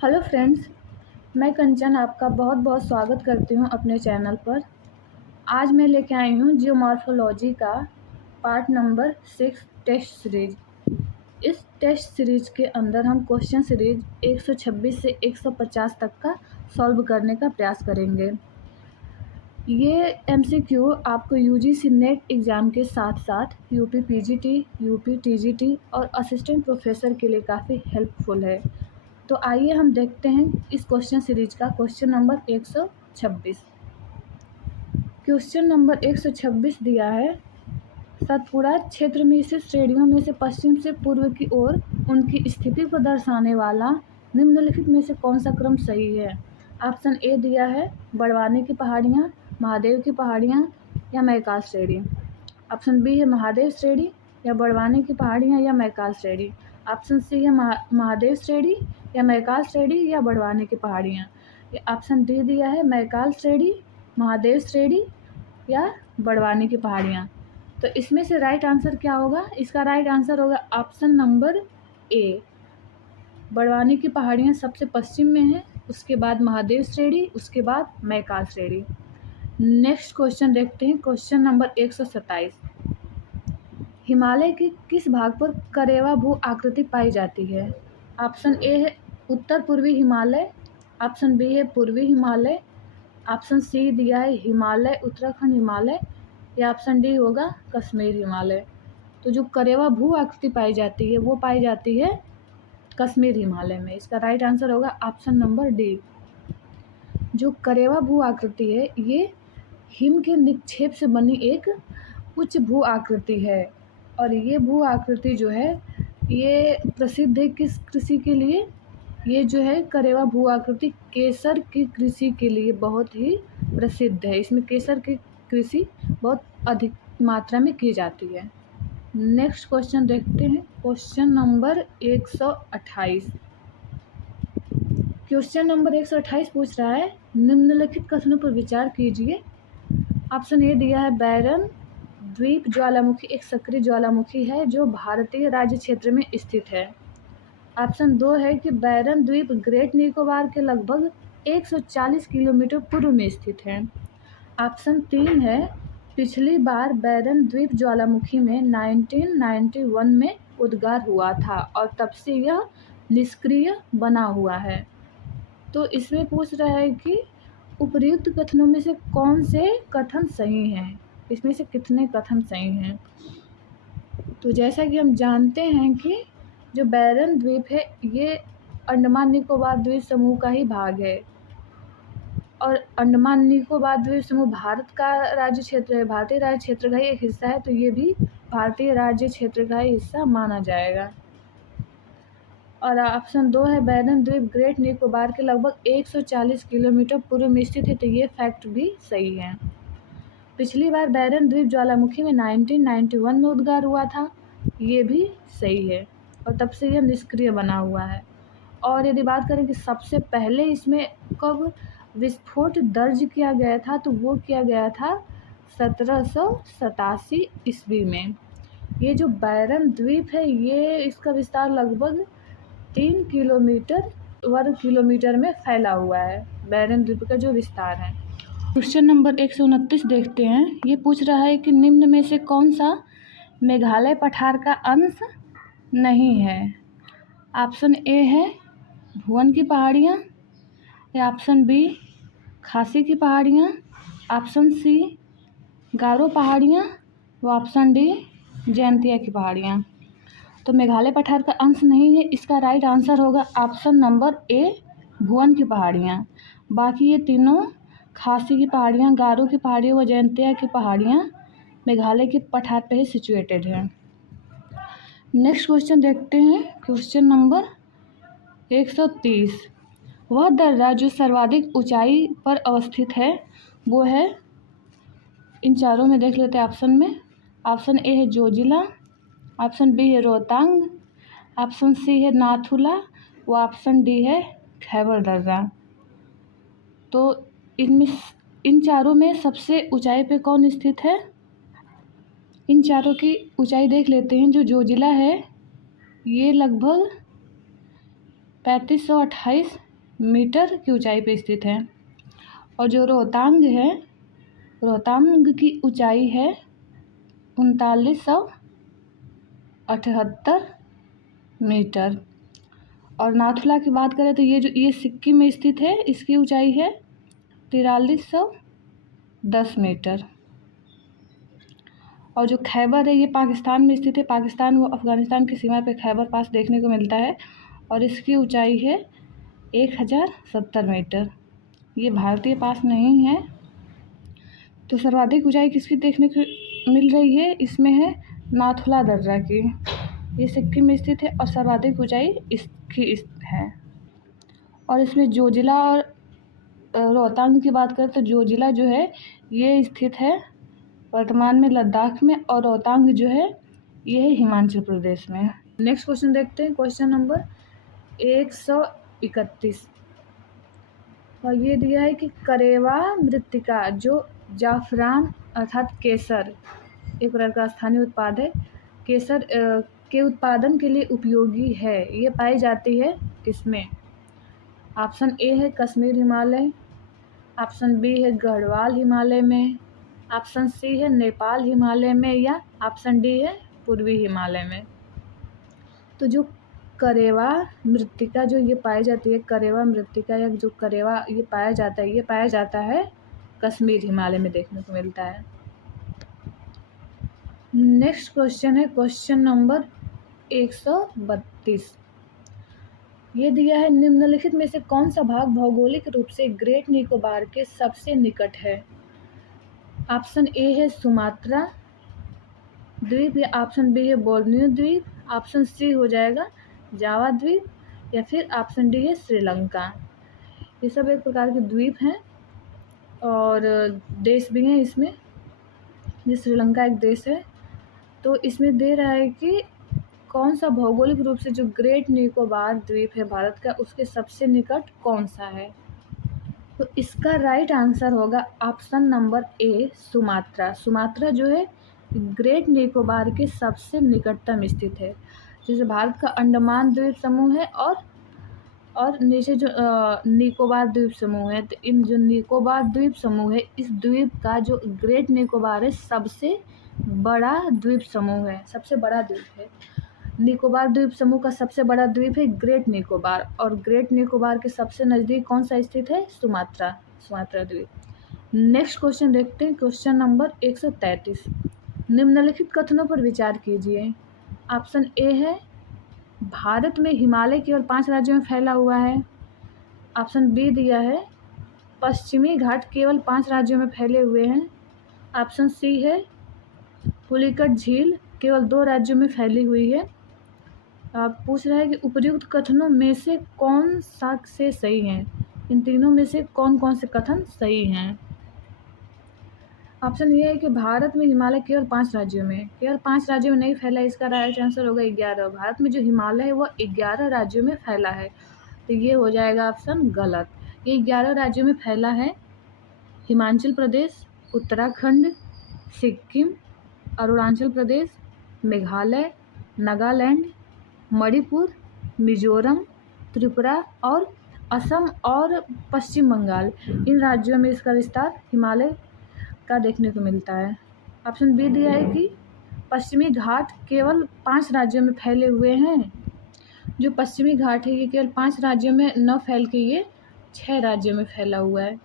Hello friends, मैं कंचन आपका बहुत बहुत स्वागत करती हूँ अपने चैनल पर। आज मैं लेके आई हूँ जियोमॉर्फोलॉजी का पार्ट नंबर 6 टेस्ट सीरीज। इस टेस्ट सीरीज के अंदर हम क्वेश्चन सीरीज 126 से 150 तक का सॉल्व करने का प्रयास करेंगे। ये एमसीक्यू आपको यूजीसी नेट एग्ज़ाम के साथ साथ यूपी पीजीटी, यूपी टीजीटी और असिस्टेंट प्रोफेसर के लिए काफ़ी हेल्पफुल है। तो आइए हम देखते हैं इस क्वेश्चन सीरीज का क्वेश्चन नंबर 126। क्वेश्चन नंबर 126 दिया है, सतपुड़ा क्षेत्र में स्थित श्रेणियों में से पश्चिम से पूर्व की ओर उनकी स्थिति को दर्शाने वाला निम्नलिखित में से कौन सा क्रम सही है। ऑप्शन ए दिया है बड़वानी की पहाड़ियाँ, महादेव की पहाड़ियाँ या मैकाल श्रेणी। ऑप्शन बी है महादेव श्रेणी या बड़वानी की पहाड़ियाँ या मैकाल श्रेणी। ऑप्शन सी है महादेव श्रेणी या मैकाल श्रेणी या बड़वानी की पहाड़ियाँ। ऑप्शन डी दिया है मैकाल श्रेणी, महादेव श्रेणी या बड़वानी की पहाड़ियाँ। तो इसमें से राइट आंसर क्या होगा? इसका राइट आंसर होगा ऑप्शन नंबर ए, बड़वानी की पहाड़ियाँ सबसे पश्चिम में है, उसके बाद महादेव श्रेणी, उसके बाद मैकाल श्रेणी। नेक्स्ट क्वेश्चन देखते हैं, क्वेश्चन नंबर 127। हिमालय के किस भाग पर करेवा भू आकृति पाई जाती है? ऑप्शन ए है उत्तर पूर्वी हिमालय, ऑप्शन बी है पूर्वी हिमालय, ऑप्शन सी दिया है हिमालय उत्तराखंड हिमालय या ऑप्शन डी होगा कश्मीर हिमालय। तो जो करेवा भू आकृति पाई जाती है वो पाई जाती है कश्मीर हिमालय में। इसका राइट आंसर होगा ऑप्शन नंबर डी। जो करेवा भू आकृति है ये हिम के निक्षेप से बनी एक उच्च भू आकृति है और ये भू आकृति जो है ये प्रसिद्ध है किस कृषि के लिए? ये जो है करेवा भू आकृति केसर की कृषि के लिए बहुत ही प्रसिद्ध है। इसमें केसर की कृषि बहुत अधिक मात्रा में की जाती है। नेक्स्ट क्वेश्चन देखते हैं, क्वेश्चन नंबर 128। क्वेश्चन नंबर 128 पूछ रहा है निम्नलिखित कथनों पर विचार कीजिए। ऑप्शन ए दिया है बैरन द्वीप ज्वालामुखी एक सक्रिय ज्वालामुखी है जो भारतीय राज्य क्षेत्र में स्थित है। ऑप्शन 2 है कि बैरन द्वीप ग्रेट निकोबार के लगभग 140 किलोमीटर पूर्व में स्थित है। ऑप्शन 3 है पिछली बार बैरन द्वीप ज्वालामुखी में 1991 में उद्गार हुआ था और तब से यह निष्क्रिय बना हुआ है। तो इसमें पूछ रहा है कि उपर्युक्त कथनों में से कौन से कथन सही हैं, इसमें से कितने कथन सही हैं। तो जैसा कि हम जानते हैं कि जो बैरन द्वीप है ये अंडमान निकोबार द्वीप समूह का ही भाग है और अंडमान निकोबार द्वीप समूह भारत का राज्य क्षेत्र है, भारतीय राज्य क्षेत्र का ही एक हिस्सा है, तो ये भी भारतीय राज्य क्षेत्र का ही हिस्सा माना जाएगा। और ऑप्शन 2 है बैरन द्वीप ग्रेट निकोबार के लगभग 140 किलोमीटर पूर्व में स्थित है, तो ये फैक्ट भी सही है। पिछली बार बैरन द्वीप ज्वालामुखी में 1991 में उद्गार हुआ था, ये भी सही है और तब से यह निष्क्रिय बना हुआ है। और यदि बात करें कि सबसे पहले इसमें कब विस्फोट दर्ज किया गया था, तो वो किया गया था 1787 ईस्वी में। ये जो बैरन द्वीप है ये इसका विस्तार लगभग 3 किलोमीटर वर्ग किलोमीटर में फैला हुआ है, बैरन द्वीप का जो विस्तार है। क्वेश्चन नंबर 129 देखते हैं, ये पूछ रहा है कि निम्न में से कौन सा मेघालय पठार का अंश नहीं है। ऑप्शन ए है भुवन की पहाड़ियाँ या ऑप्शन बी खासी की पहाड़ियाँ, ऑप्शन सी गारो पहाड़ियाँ व ऑप्शन डी जयंतिया की पहाड़ियाँ। तो मेघालय पठार का अंश नहीं है, इसका राइट आंसर होगा ऑप्शन नंबर ए भुवन की पहाड़ियाँ। बाकी ये तीनों खासी की पहाड़ियाँ, गारो की पहाड़ियाँ व जयंतिया की पहाड़ियाँ मेघालय के पठार पर ही सिचुएटेड हैं। नेक्स्ट क्वेश्चन देखते हैं, क्वेश्चन नंबर 130। वह दर्रा जो सर्वाधिक ऊंचाई पर अवस्थित है वो है, इन चारों में देख लेते हैं ऑप्शन में। ऑप्शन ए है जोजिला, ऑप्शन बी है रोहतांग, ऑप्शन सी है नाथुला व ऑप्शन डी है खैबर दर्रा। तो इनमें इन चारों में सबसे ऊंचाई पे कौन स्थित है? इन चारों की ऊंचाई देख लेते हैं। जो जोजिला है ये लगभग 3528 मीटर की ऊंचाई पे स्थित है। और जो रोहतांग है, रोहतांग की ऊंचाई है 3978 मीटर। और नाथुला की बात करें तो ये सिक्किम में स्थित है, इसकी ऊंचाई है 4310 मीटर। और जो खैबर है ये पाकिस्तान में स्थित है, पाकिस्तान व अफ़गानिस्तान की सीमा पे खैबर पास देखने को मिलता है और इसकी ऊंचाई है 1070 मीटर। ये भारतीय पास नहीं है। तो सर्वाधिक ऊंचाई किसकी देखने को मिल रही है, इसमें है नाथुला दर्रा की। ये सिक्किम में स्थित है और सर्वाधिक ऊंचाई इसकी है। और इसमें जोजिला और रोहतांग की बात करें तो जोजिला जो है ये स्थित है वर्तमान में लद्दाख में, और रोहतांग जो है ये है हिमाचल प्रदेश में। नेक्स्ट क्वेश्चन देखते हैं, क्वेश्चन नंबर 131। और ये दिया है कि करेवा मृत्तिका जो जाफरान अर्थात केसर एक प्रकार का स्थानीय उत्पाद है, केसर के उत्पादन के लिए उपयोगी है, ये पाई जाती है किसमें? ऑप्शन ए है कश्मीर हिमालय, ऑप्शन बी है गढ़वाल हिमालय में, ऑप्शन सी है नेपाल हिमालय में, या ऑप्शन डी है पूर्वी हिमालय में। तो जो करेवा मृत्तिका जो ये पाई जाती है, करेवा मृत्तिका या जो करेवा ये पाया जाता है कश्मीर हिमालय में देखने को मिलता है। नेक्स्ट क्वेश्चन है क्वेश्चन नंबर 132। ये दिया है निम्नलिखित में से कौन सा भाग भौगोलिक रूप से ग्रेट निकोबार के सबसे निकट है? ऑप्शन ए है सुमात्रा द्वीप, या ऑप्शन बी है बोर्नियो द्वीप, ऑप्शन सी हो जाएगा जावा द्वीप, या फिर ऑप्शन डी है श्रीलंका। ये सब एक प्रकार के द्वीप हैं और देश भी हैं इसमें। ये श्रीलंका एक देश है। तो इसमें दे रहा है कि कौन सा भौगोलिक रूप से जो ग्रेट निकोबार द्वीप है भारत का उसके सबसे निकट कौन सा है? तो इसका राइट आंसर होगा option number A Sumatra. Sumatra जो है ग्रेट निकोबार के सबसे निकटतम स्थित है। जैसे भारत का अंडमान द्वीप समूह है और नीचे जो निकोबार द्वीप समूह है, तो इन जो निकोबार द्वीप समूह है इस द्वीप का जो ग्रेट निकोबार है सबसे बड़ा द्वीप समूह है, सबसे बड़ा द्वीप है। निकोबार द्वीप समूह का सबसे बड़ा द्वीप है ग्रेट निकोबार, और ग्रेट निकोबार के सबसे नज़दीक कौन सा स्थित है? सुमात्रा द्वीप। नेक्स्ट क्वेश्चन देखते हैं, क्वेश्चन नंबर 133। निम्नलिखित कथनों पर विचार कीजिए। ऑप्शन ए है भारत में हिमालय केवल 5 राज्यों में फैला हुआ है। ऑप्शन बी दिया है पश्चिमी घाट केवल 5 राज्यों में फैले हुए हैं। ऑप्शन सी है पुलिकट झील केवल 2 राज्यों में फैली हुई है। आप पूछ रहे हैं कि उपयुक्त कथनों में से कौन सा से सही हैं, इन तीनों में से कौन कौन से कथन सही हैं? ऑप्शन ये है कि भारत में हिमालय केवल 5 राज्यों में नहीं फैला, इसका राइट आंसर होगा 11। भारत में जो हिमालय है वो 11 राज्यों में फैला है, तो ये हो जाएगा ऑप्शन गलत। ये 11 राज्यों में फैला है हिमाचल प्रदेश, उत्तराखंड, सिक्किम, अरुणाचल प्रदेश, मेघालय, नागालैंड, मणिपुर, मिजोरम, त्रिपुरा और असम और पश्चिम बंगाल, इन राज्यों में इसका विस्तार हिमालय का देखने को मिलता है। ऑप्शन बी दिया है कि पश्चिमी घाट केवल 5 राज्यों में फैले हुए हैं। जो पश्चिमी घाट है ये केवल 5 राज्यों में न फैल के ये 6 राज्यों में फैला हुआ है,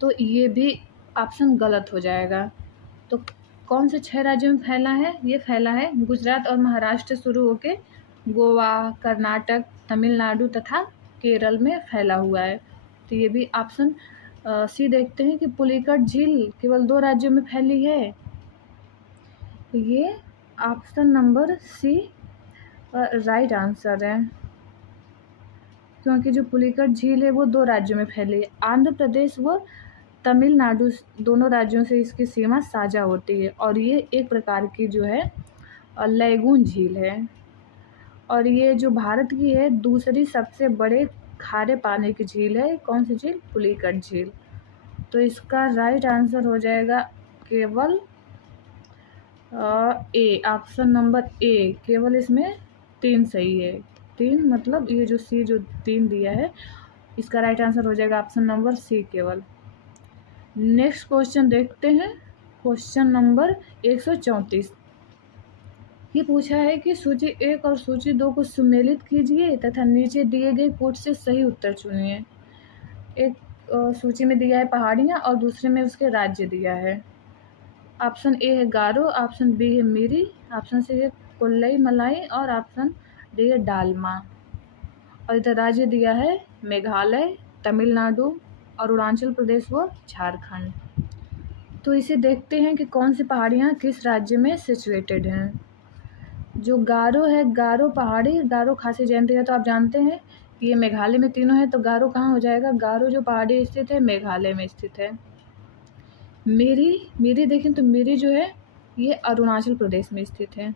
तो ये भी ऑप्शन गलत हो जाएगा। तो कौन से 6 राज्यों में फैला है? ये फैला है गुजरात और महाराष्ट्र शुरू होके गोवा, कर्नाटक, तमिलनाडु तथा केरल में फैला हुआ है। तो ये भी ऑप्शन सी देखते हैं कि पुलिकट झील केवल 2 राज्यों में फैली है। तो ये option number C right answer है, क्योंकि जो पुलिकट झील है वो 2 राज्यों में फैली है। आंध्र प्रदेश व तमिलनाडु दोनों राज्यों से इसकी सीमा साझा होती है, और ये एक प्रकार की जो है लैगून झील है। और ये जो भारत की है दूसरी सबसे बड़े खारे पानी की झील है। कौन सी झील? पुलिकट झील। तो इसका राइट आंसर हो जाएगा केवल ए, ऑप्शन नंबर ए। केवल इसमें 3 सही है। 3 मतलब ये जो सी जो 3 दिया है इसका राइट आंसर हो जाएगा ऑप्शन नंबर सी केवल। नेक्स्ट क्वेश्चन देखते हैं, क्वेश्चन नंबर 134। ये पूछा है कि सूची 1 और सूची 2 को सुमेलित कीजिए तथा नीचे दिए गए कोड से सही उत्तर चुनिए। एक सूची में दिया है पहाड़ियाँ और दूसरे में उसके राज्य दिया है। ऑप्शन ए है गारो, ऑप्शन बी है मिरी, ऑप्शन सी है कोल्लई मलाई और ऑप्शन डी है डालमा। और इधर राज्य दिया है मेघालय, तमिलनाडु, अरुणाचल प्रदेश व झारखंड। तो इसे देखते हैं कि कौन सी पहाड़ियाँ किस राज्य में सिचुएटेड हैं। जो गारो है, गारो पहाड़ी, गारो खासी जयंती है, तो आप जानते हैं कि ये मेघालय में तीनों है, तो गारो कहाँ हो जाएगा? गारो जो पहाड़ी स्थित है मेघालय में स्थित है। मिरी देखें तो मिरी जो है ये अरुणाचल प्रदेश में स्थित है।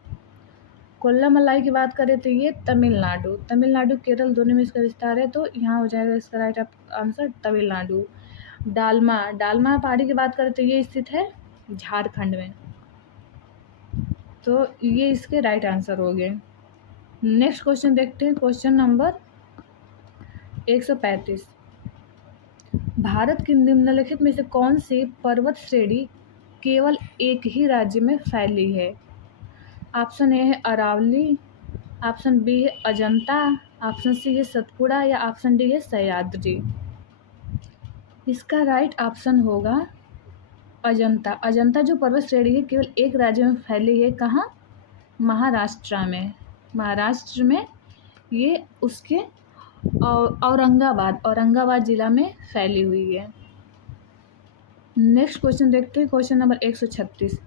कोल्ला मलाई की बात करें तो ये तमिलनाडु केरल दोनों में इसका विस्तार है, तो यहाँ हो जाएगा इसका राइट आंसर तमिलनाडु। डालमा पहाड़ी की बात करें तो ये स्थित है झारखंड में, तो ये इसके राइट आंसर हो गए। नेक्स्ट क्वेश्चन देखते हैं, क्वेश्चन नंबर 135। भारत की निम्नलिखित में से कौन सी पर्वत श्रेणी केवल एक ही राज्य में फैली है? ऑप्शन ए है अरावली, ऑप्शन बी है अजंता, ऑप्शन सी है सतपुड़ा या ऑप्शन डी है सह्याद्री। इसका राइट ऑप्शन होगा अजंता। अजंता जो पर्वत श्रेणी है केवल एक राज्य में फैली है, कहाँ? महाराष्ट्र में। महाराष्ट्र में ये उसके औरंगाबाद जिला में फैली हुई है। नेक्स्ट क्वेश्चन देखते हैं, क्वेश्चन नंबर 136।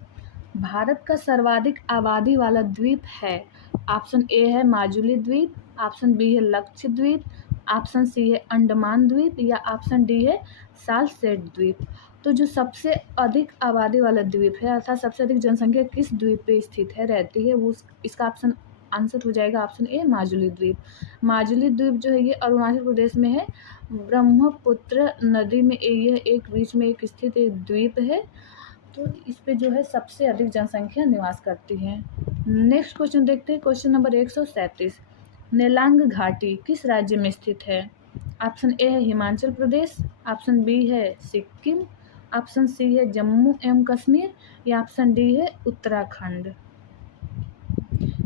भारत का सर्वाधिक आबादी वाला द्वीप है? ऑप्शन ए है माजुली द्वीप, ऑप्शन बी है लक्षद्वीप, ऑप्शन सी है अंडमान द्वीप या ऑप्शन डी है सालसेट द्वीप। तो जो सबसे अधिक आबादी वाला द्वीप है अर्थात सबसे अधिक जनसंख्या किस द्वीप पे स्थित है रहती है, वो इसका ऑप्शन आंसर हो जाएगा ऑप्शन ए माजुली द्वीप। माजुली द्वीप जो है ये अरुणाचल प्रदेश में है, ब्रह्मपुत्र नदी में यह एक बीच में एक स्थित एक द्वीप है, तो इस पे जो है सबसे अधिक जनसंख्या निवास करती है। नेक्स्ट क्वेश्चन देखते हैं, क्वेश्चन नंबर 137। नेलांग घाटी किस राज्य में स्थित है? ऑप्शन ए है हिमाचल प्रदेश, ऑप्शन बी है सिक्किम, ऑप्शन सी है जम्मू एवं कश्मीर या ऑप्शन डी है उत्तराखंड।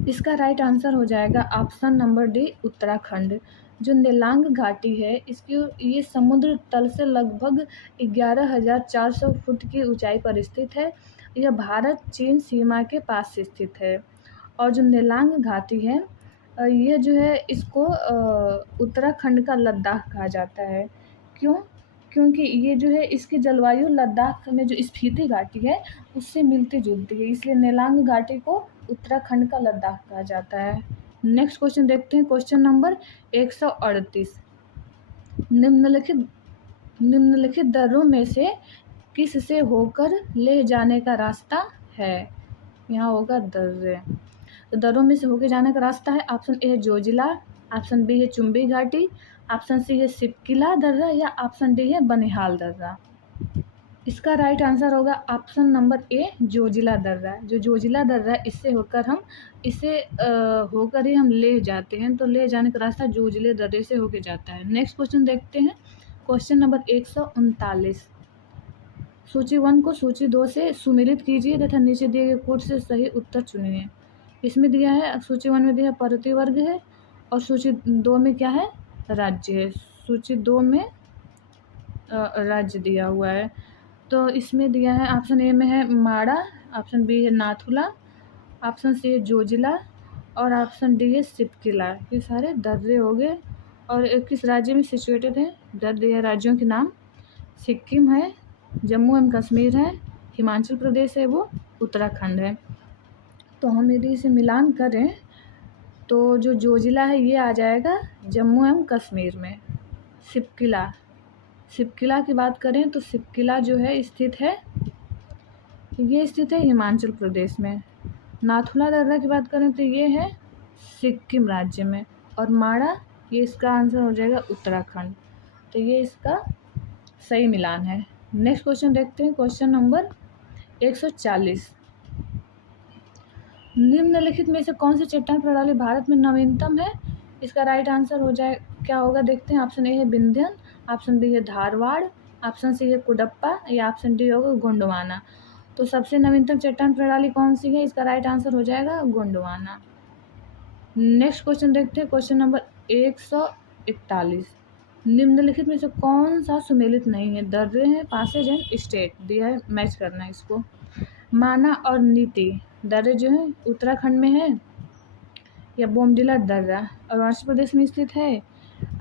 इसका राइट आंसर हो जाएगा ऑप्शन नंबर डी उत्तराखंड। जो नेलांग घाटी है इसकी ये समुद्र तल से लगभग 11,400 फुट की ऊंचाई पर स्थित है। यह भारत चीन सीमा के पास स्थित है। और जो नेलांग घाटी है यह जो है इसको उत्तराखंड का लद्दाख कहा जाता है। क्यों? क्योंकि ये जो है इसकी जलवायु लद्दाख में जो स्पीति घाटी है उससे मिलती जुलती है, इसलिए नेलांग घाटी को उत्तराखंड का लद्दाख कहा जाता है। नेक्स्ट क्वेश्चन देखते हैं, क्वेश्चन नंबर 138। निम्नलिखित दर्रों में से किस से होकर ले जाने का रास्ता है? यहाँ होगा दर्रे, तो दर्रों में से होकर जाने का रास्ता है। ऑप्शन ए है जोजिला, ऑप्शन बी है चुम्बी घाटी, ऑप्शन सी है सिपकिला दर्रा या ऑप्शन डी है बनिहाल दर्रा। इसका राइट आंसर होगा ऑप्शन नंबर ए जोजिला दर्रा। जो जोजिला दर्रा इससे होकर ही हम ले जाते हैं, तो ले जाने का रास्ता जोजिले दर्रे से होकर जाता है। नेक्स्ट क्वेश्चन देखते हैं, क्वेश्चन नंबर 139। सूची 1 को सूची 2 से सुमेलित कीजिए तथा नीचे दिए गए कोड से सही उत्तर चुनिए। इसमें दिया है सूची 1 में दिया है पर्वतीय वर्ग है और सूची 2 में क्या है? राज्य है। सूची 2 में राज्य दिया हुआ है, तो इसमें दिया है ऑप्शन ए में है माड़ा, ऑप्शन बी है नाथुला, ऑप्शन सी है जोजिला और ऑप्शन डी है सिपकिला। ये सारे दर्रे हो गए और किस राज्य में सिचुएटेड है? इधर दिया राज्यों के नाम, सिक्किम है, जम्मू एवं कश्मीर है, हिमाचल प्रदेश है, वो उत्तराखंड है। तो हम यदि इसे मिलान करें तो जो जोजिला है ये आ जाएगा जम्मू एवं कश्मीर में। सिपकिला की बात करें तो सिपकिला जो है स्थित है हिमाचल प्रदेश में। नाथुला दर्रा की बात करें तो ये है सिक्किम राज्य में और माड़ा ये इसका आंसर हो जाएगा उत्तराखंड। तो ये इसका सही मिलान है। नेक्स्ट क्वेश्चन देखते हैं, क्वेश्चन नंबर 140। निम्नलिखित में से कौन सी चट्टान प्रणाली भारत में नवीनतम है? इसका राइट आंसर हो जाए क्या होगा देखते हैं। ऑप्शन ए है विंध्यन, ऑप्शन बी है धारवाड़, ऑप्शन सी है कुडप्पा या ऑप्शन डी होगा गोंडवाना। तो सबसे नवीनतम चट्टान प्रणाली कौन सी है? इसका राइट आंसर हो जाएगा गोंडवाना। नेक्स्ट क्वेश्चन देखते हैं, क्वेश्चन नंबर 141। निम्नलिखित में से कौन सा सुमेलित नहीं है? दर्रे हैं, पासेज एंड स्टेट दिया है, मैच करना है इसको। माना और नीति दर्रे जो है उत्तराखंड में है या बोमडिला दर्रा अरुणाचल प्रदेश में स्थित है?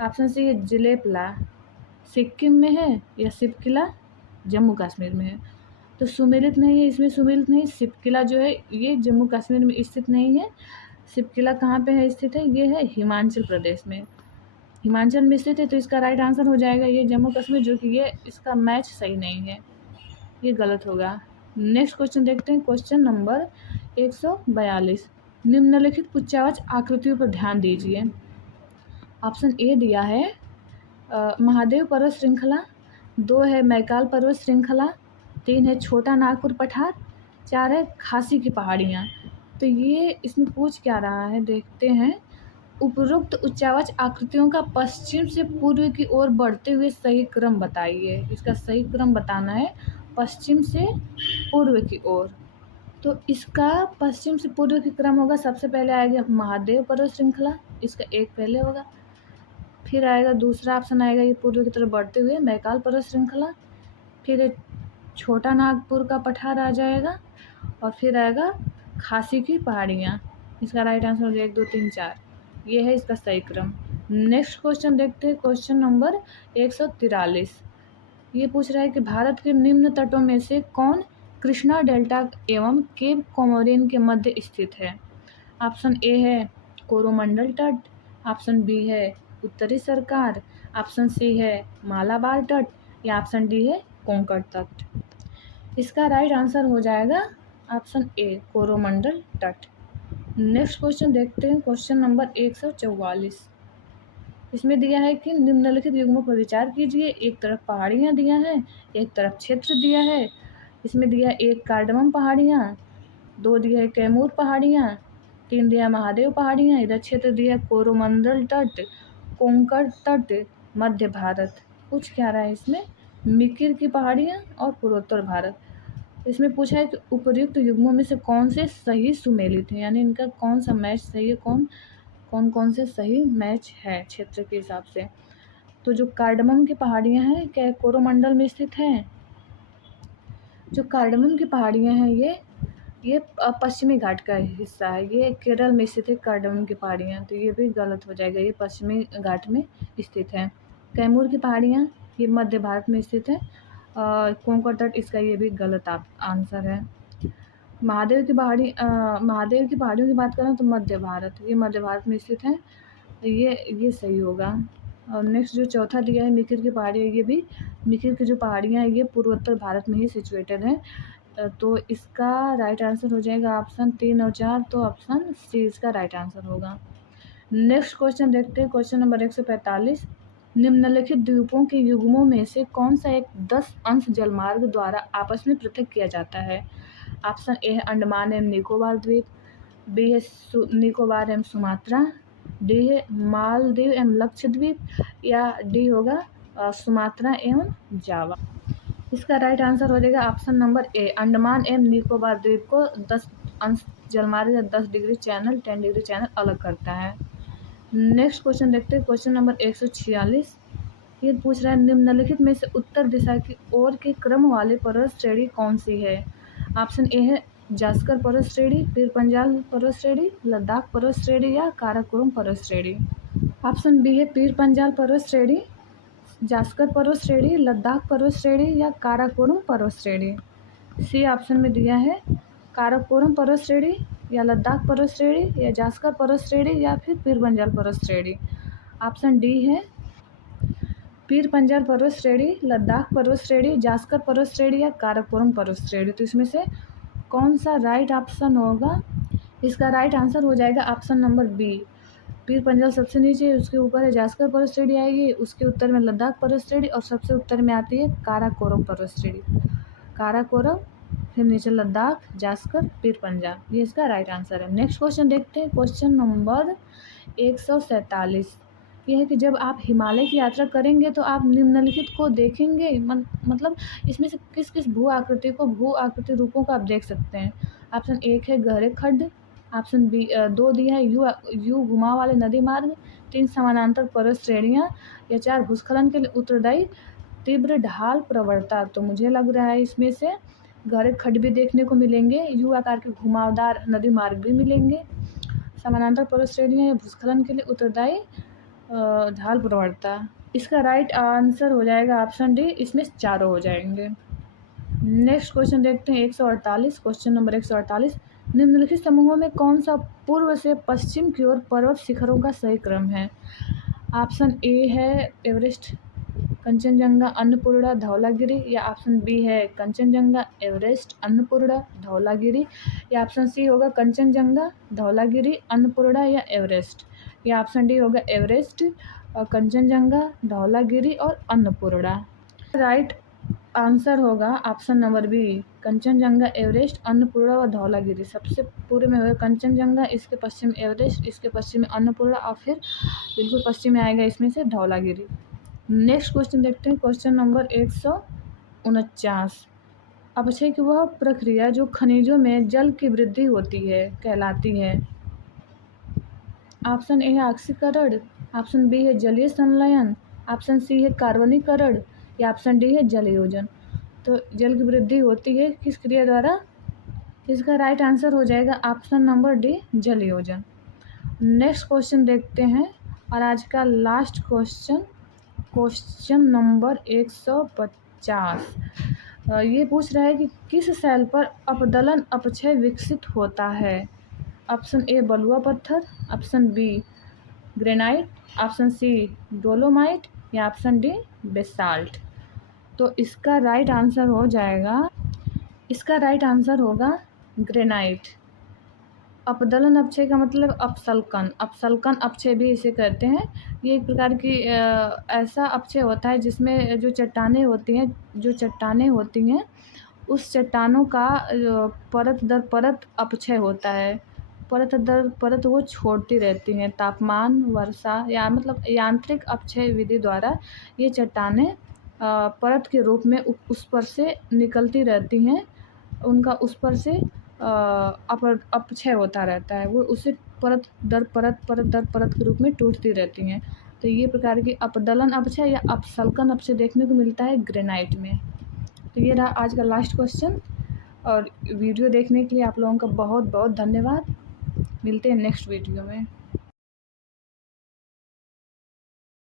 ऑप्शन सी है जिलेपला सिक्किम में है या सिपकिला जम्मू कश्मीर में है? तो सुमेलित नहीं है, इसमें सुमेलित नहीं। सिपकिला जो है ये जम्मू कश्मीर में स्थित नहीं है। सिपकिला कहाँ पे है स्थित है? ये है हिमाचल प्रदेश में, हिमाचल में स्थित है। तो इसका राइट आंसर हो जाएगा ये जम्मू कश्मीर, जो कि ये इसका मैच सही नहीं है, ये गलत होगा। नेक्स्ट क्वेश्चन देखते हैं, क्वेश्चन नंबर 142। निम्नलिखित कुचावाच आकृतियों पर ध्यान दीजिए। ऑप्शन ए दिया है महादेव पर्वत श्रृंखला, 2 है मैकाल पर्वत श्रृंखला, 3 है छोटा नागपुर पठार, 4 है खासी की पहाड़ियाँ। तो ये इसमें पूछ क्या रहा है देखते हैं। उपरोक्त उच्चावाच आकृतियों का पश्चिम से पूर्व की ओर बढ़ते हुए सही क्रम बताइए। इसका सही क्रम बताना है, पश्चिम से पूर्व की ओर। तो इसका पश्चिम से पूर्व की क्रम होगा, सबसे पहले आएगा महादेव पर्वत श्रृंखला, इसका एक पहले होगा। फिर आएगा दूसरा ऑप्शन आएगा ये पूर्व की तरफ बढ़ते हुए मैकाल पर्वत श्रृंखला, फिर छोटा नागपुर का पठार आ जाएगा और फिर आएगा खासी की पहाड़ियाँ। इसका राइट आंसर हो जाएगा 1 2 3 4, ये है इसका सही क्रम। नेक्स्ट क्वेश्चन देखते हैं, क्वेश्चन नंबर 143। ये पूछ रहा है कि भारत के निम्न तटों में से कौन कृष्णा डेल्टा एवं केप कोमोरिन के मध्य स्थित है? ऑप्शन ए है कोरोमंडल तट, ऑप्शन बी है उत्तरी सरकार, ऑप्शन सी है मालाबार तट या ऑप्शन डी है कोंकण तट। इसका राइट आंसर हो जाएगा ऑप्शन ए कोरोमंडल तट। नेक्स्ट क्वेश्चन देखते हैं, क्वेश्चन नंबर 144। इसमें दिया है कि निम्नलिखित युग्मों पर विचार कीजिए। एक तरफ पहाड़ियाँ दिया है, एक तरफ क्षेत्र दिया है। इसमें दिया है 1 कार्डमम पहाड़ियाँ, 2 दिया है कैमूर पहाड़ियाँ, 3 दिया महादेव पहाड़ियाँ, इधर क्षेत्र दिया है कोरोमंडल तट, कोंकण तट, मध्य भारत। पूछ क्या रहा है इसमें? मिकिर की पहाड़ियाँ और पूर्वोत्तर भारत। इसमें पूछा है कि उपर्युक्त युग्मों में से कौन से सही सुमेलित हैं, यानी इनका कौन सा मैच सही है, कौन से सही मैच है क्षेत्र के हिसाब से। तो जो कार्डमम की पहाड़ियाँ हैं क्या कोरोमंडल में स्थित हैं? जो कार्डमम की पहाड़ियाँ हैं ये पश्चिमी घाट का हिस्सा है, ये केरल में स्थित है कार्डमम की पहाड़ियाँ, तो ये भी गलत हो जाएगा, ये पश्चिमी घाट में स्थित है। कैमूर की पहाड़ियाँ ये मध्य भारत में स्थित है। कोंकण तट इसका ये भी गलत आंसर है। महादेव की पहाड़ियों की बात करें तो मध्य भारत, ये मध्य भारत में स्थित है, ये सही होगा। और नेक्स्ट जो चौथा दिया है मिकिर की पहाड़ियाँ, ये भी मिकिर की जो पहाड़ियाँ हैं ये पूर्वोत्तर भारत में ही सिचुएटेड हैं। तो इसका राइट आंसर हो जाएगा ऑप्शन 3 और 4, तो ऑप्शन सी इसका राइट आंसर होगा। नेक्स्ट क्वेश्चन देखते हैं, क्वेश्चन नंबर 145। निम्नलिखित द्वीपों के युग्मों में से कौन सा एक 10 अंश जलमार्ग द्वारा आपस में पृथक किया जाता है? ऑप्शन ए है अंडमान एवं निकोबार द्वीप, बी है निकोबार एवं सुमात्रा, डी है मालदीव एवं लक्षद्वीप या डी होगा सुमात्रा एवं जावा। इसका राइट आंसर हो जाएगा ऑप्शन नंबर ए अंडमान एवं निकोबार द्वीप को 10 अंश जलमार्ग या 10 डिग्री चैनल 10 डिग्री चैनल अलग करता है। नेक्स्ट क्वेश्चन देखते हैं, क्वेश्चन नंबर 146। ये पूछ रहा है निम्नलिखित में से उत्तर दिशा की ओर के क्रम वाले पर्वत श्रेणी कौन सी है? ऑप्शन ए है जास्कर पर्वत श्रेणी, पीर पंजाल पर्वत श्रेणी, लद्दाख पर्वत श्रेणी या काराकोरम पर्वत श्रेणी। ऑप्शन बी है पीर पंजाल पर्वत श्रेणी, जास्कर पर्वत श्रेणी, लद्दाख पर्वत श्रेणी या काराकोरम पर्वत श्रेणी। सी ऑप्शन में दिया है काराकोरम पर्वत श्रेणी या लद्दाख पर्वत श्रेणी या जास्कर पर्वत श्रेणी या फिर पीर पंजाल पर्वत श्रेणी। ऑप्शन डी है पीर पंजाल पर्वत श्रेणी, लद्दाख पर्वत श्रेणी, जास्कर पर्वत श्रेणी या काराकोरम पर्वत श्रेणी। तो इसमें से कौन सा राइट ऑप्शन होगा? इसका राइट आंसर हो जाएगा option number B, Pir Panjal सबसे नीचे, उसके ऊपर है जास्कर पर्वत श्रेणी आएगी, उसके उत्तर में लद्दाख पर्वत श्रेणी और सबसे उत्तर में आती है काराकोरम पर्वत श्रेणी। काराकोरम, फिर नीचे लद्दाख, जास्कर, पीर पंजाल, ये इसका राइट आंसर है। नेक्स्ट क्वेश्चन देखते हैं, क्वेश्चन नंबर 147। ये है कि जब आप हिमालय की यात्रा करेंगे तो आप निम्नलिखित को देखेंगे, मतलब इसमें से किस किस भू आकृति रूपों को आप देख सकते हैं। ऑप्शन 1 है गहरे खड्ड, ऑप्शन बी 2 दिया है यू घुमाव वाले नदी मार्ग, 3 समानांतर पर्वत श्रेणियाँ, या 4 भूस्खलन के लिए उत्तरदायी तीव्र ढाल प्रवणता। तो मुझे लग रहा है इसमें से गहरे खड्ड भी देखने को मिलेंगे, यू आकार के घुमावदार नदी मार्ग भी मिलेंगे, समानांतर पर्वत श्रेणियाँ या भूस्खलन के लिए उत्तरदायी ढाल प्रवणता। इसका राइट आंसर हो जाएगा ऑप्शन डी, इसमें चारों हो जाएंगे। नेक्स्ट क्वेश्चन देखते हैं 148, क्वेश्चन नंबर 148। निम्नलिखित समूहों में कौन सा पूर्व से पश्चिम की ओर पर्वत शिखरों का सही क्रम है। ऑप्शन ए है एवरेस्ट, कंचनजंगा, अन्नपूर्णा, धौलागिरी, या ऑप्शन बी है कंचनजंगा, एवरेस्ट, अन्नपूर्णा, धौलागिरी, या ऑप्शन सी होगा कंचनजंगा, धौलागिरी, अन्नपूर्णा या एवरेस्ट, या ऑप्शन डी होगा एवरेस्ट, कंचनजंगा, धौलागिरी और अन्नपूर्णा। राइट आंसर होगा option number B, Kanchenjunga, Everest, Annapurna और धौलागिरी। सबसे पूर्व में होगा कंचनजंगा, इसके पश्चिम में एवरेस्ट, इसके पश्चिम में अन्नपूर्णा और फिर बिल्कुल पश्चिम में आएगा इसमें से धौलागिरी। नेक्स्ट क्वेश्चन देखते हैं, क्वेश्चन नंबर 149। अपक्षय की वह प्रक्रिया जो खनिजों में जल की वृद्धि होती है कहलाती है। ऑप्शन ए है ऑक्सीकरण, ऑप्शन बी है जलीय संलयन, ऑप्शन सी है कार्बनीकरण, या ऑप्शन डी है जलयोजन। तो जल की वृद्धि होती है किस क्रिया द्वारा। इसका राइट आंसर हो जाएगा ऑप्शन नंबर डी, जलयोजन। नेक्स्ट क्वेश्चन देखते हैं, और आज का लास्ट क्वेश्चन, क्वेश्चन नंबर 150। ये पूछ रहा है कि किस शैल पर अपदलन अपक्षय विकसित होता है। ऑप्शन ए बलुआ पत्थर, option B granite, option C dolomite, या ऑप्शन डी बेसाल्ट। तो इसका राइट आंसर हो जाएगा, इसका राइट आंसर होगा ग्रेनाइट। अपदलन अपक्षय का मतलब अपसल्कन, अपसल्कन अपक्षय भी इसे कहते हैं। ये एक प्रकार की ऐसा अपक्षय होता है जिसमें जो चट्टानें होती हैं उस चट्टानों का परत दर परत अपक्षय होता है, परत दर परत वो छोड़ती रहती हैं। तापमान, वर्षा या मतलब यांत्रिक अपक्षय विधि द्वारा ये चट्टानें परत के रूप में उस पर से निकलती रहती हैं, उनका उस पर से अपक्षय होता रहता है, वो उसे परत दर परत के रूप में टूटती रहती हैं। तो ये प्रकार की अपदलन अपक्षय या अपसल्कन अपक्षय देखने को मिलता है ग्रेनाइट में। तो ये रहा आज का लास्ट क्वेश्चन, और वीडियो देखने के लिए आप लोगों का बहुत बहुत धन्यवाद। मिलते हैं नेक्स्ट वीडियो में।